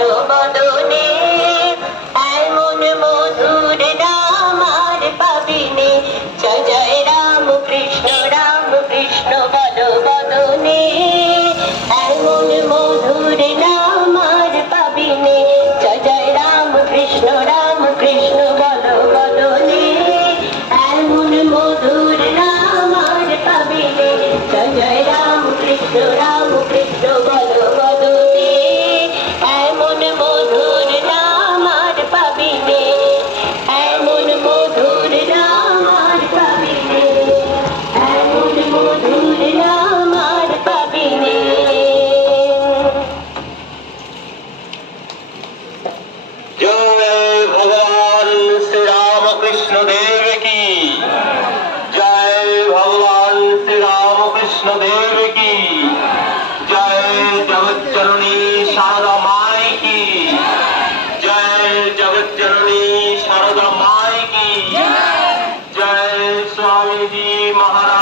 বলো বদনে এমন মধুর নাম আর পাবিনে জয় জয় রাম কৃষ্ণ বলো বদনে এমন মধুর নাম আর পাবিনে জয় জয় রাম কৃষ্ণ বলো বদনে এমন মধুর নাম আর পাবিনে জয় জয় রাম কৃষ্ণ বলো বদনে এমন মধুর নাম আর পাবিনে এমন মধুর নাম আর পাবিনে এমন মধুর নাম আর পাবিনে। जय भगवान श्री राम कृष्ण देव की जय, भगवान श्री राम कृष्ण देव की जय, जगत जननी शारदा माई की जय, जगत जननी शारदा माई की जय, स्वामी जी महाराज